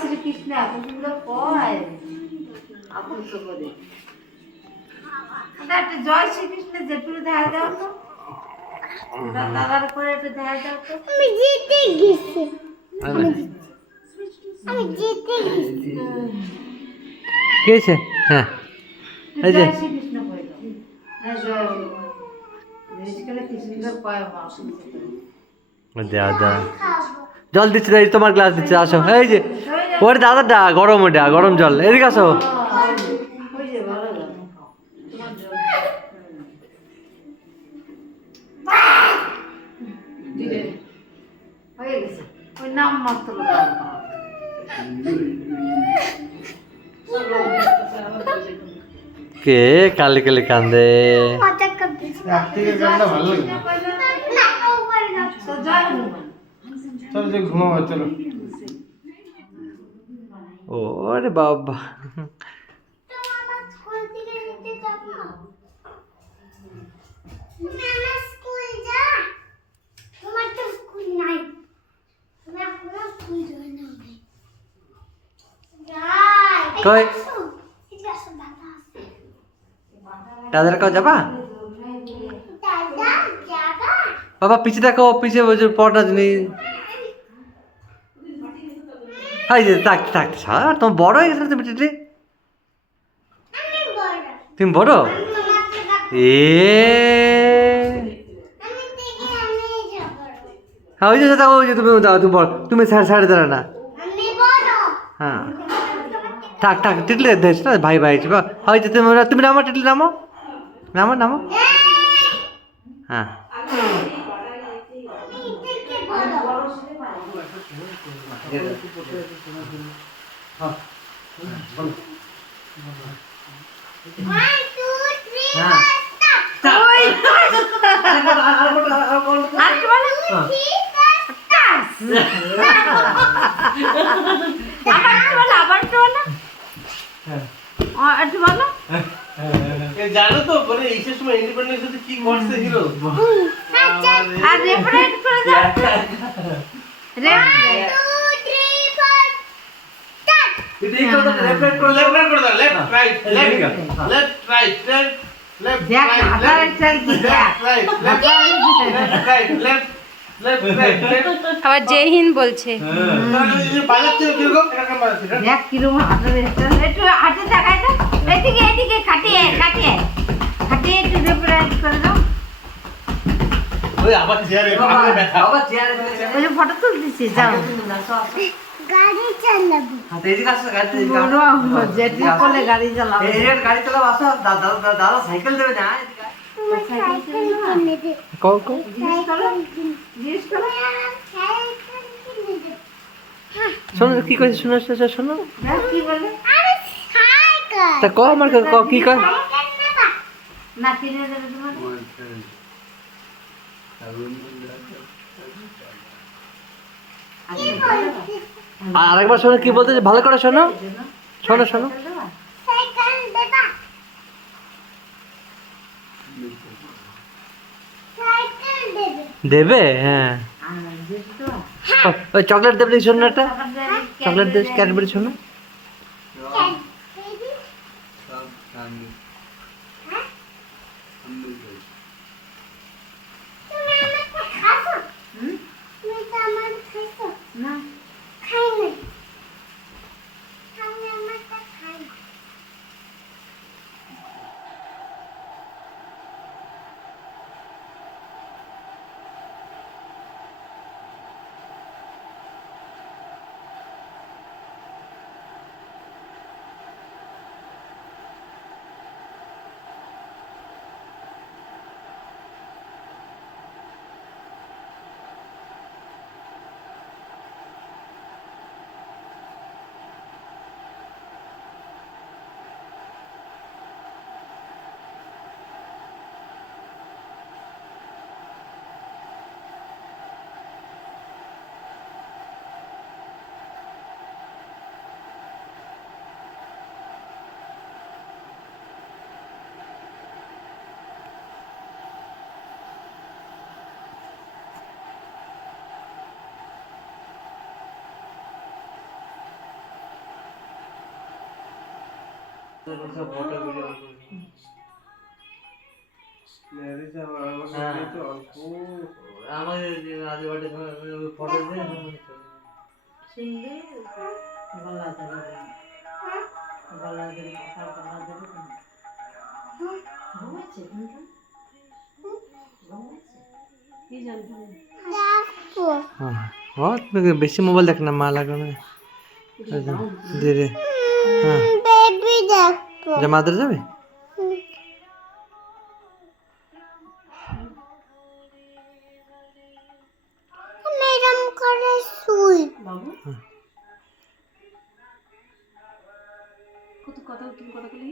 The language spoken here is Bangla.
শ্রীকৃষ্ণ এত সুন্দর কয় আবুল করে একটা জয় শ্রীকৃষ্ণ যেটুকু দেখা দাও তো দাদার করে একটু দেখা দাও তো আমি জিতে গেছি আমি জিতে গেছি কে আছে? হ্যাঁ এই যে জয় শ্রীকৃষ্ণ কই দাও হ্যাঁ জয় দেশকালে কি সুন্দর কয় মা দাদা জল দিচ্ছে এই তোমার গ্লাস দিচ্ছে আসো এই যে ওর দাদাটা গরম ওটা গরম জল এদিকে আসো ওই যে ভালো তোমার জল হয়ে গেছে ওই নাম মাত্র কে কালি কালি কান্দে মজা করতেছি না ওপরে না জয় হনুমান চলো যে ঘুমাবো চলো ওরে বাবা তো আমার স্কুল থেকে নিতে যাব না স্কুল যা তোমার তো স্কুল নাই তোমার কোনো স্কুল জয়েন হবে যাই কই? এটা সব দাদা আছে দাদার কাছে যাবা দাদা জায়গা বাবা পিছে দেখো পিছে ওই যে পড়া জিনিস হাই যে থাকতে থাকতে স্যার তোমার বড় হয়ে গেছে তুমি টিটলি আমি বড় তুমি বড় আমি মাত্র এ আমি থেকে আমি যাব হ্যাঁ ওই যে দেখো ওই যে তুমি দাও তুমি বড় তুমি সাড়ে দাঁড়া না আমি বড় হ্যাঁ থাক থাক টিটলি দেখ না ভাই ভাই বা হয় যে তুমি তুমি নামো টিটলি নামো নামো নামো হ্যাঁ One, two, three, হ্যাঁ ওই আর কি বলে three, আবার একটু বলো একটু বলো জানো তো বলে এইসব সময় ইন্ডিপেন্ডেন্স হতে কি করছে হিরো আর রেফারেন্স করে দাও reference two, three, four, start. Left করে দাও left right left right left দেখ আবার চল কি দেখ রাইট লেফট রাইট লেফট আবার জয় হিন্দ বলছে বাজাচ্ছে কিরকম এরকম বাজাচ্ছে দেখ কিরকম হাতের একটু হাতে দেখাই তো এদিকে এদিকে খাটিয়ে খাটিয়ে খাটিয়ে একটু রেফারেন্স করে দাও ওই আবার চেয়ারে আবার ব্যথা ওই যে ফটো তুলতেছি যাও গাড়ি চালাবো যেটি বলে গাড়ি চালাবো গাড়ি চালাও আসো দাদা সাইকেল দেবে না তোমার সাইকেল কিনে দে কও কও জিজ্ঞেস করো সাইকেল কিনে দে শোনো কি কইছে শোনো শোনো শোনো দেখ কি বলে আরে সাইকেল তা কও আমার কি কয় সাইকেল নেবা না কিনে দেবে তোমার কি বলছিস আর আরেকবার শোনো কি বলতেছে ভালো করে শোনো শোনো শোনো সাইকেল দেবা সাইকেল দেবে দেবে হ্যাঁ ওই চকলেট দেবে শোনো না একটা চকলেট দেবে ক্যাডবেরি শোনো কেন বেবি হ্যাঁ তুমি আমাকে খাসো তুমি তো আমার খাইছো না খাই নাই আমি আমাকে খাই না সব ফটো ভিডিও ম্যারেজ আমার হ্যাঁ। তো অল্প আমাদের আজ বাড়ি ফটো দিয়ে দেখো ও তুমি বেশি মোবাইল দেখ না মা লাগানো ধীরে হ্যাঁ বেবি দেখো যে মাদ্রাসা যাবে মেরম করে শুই কত কথা তুমি কথা বলি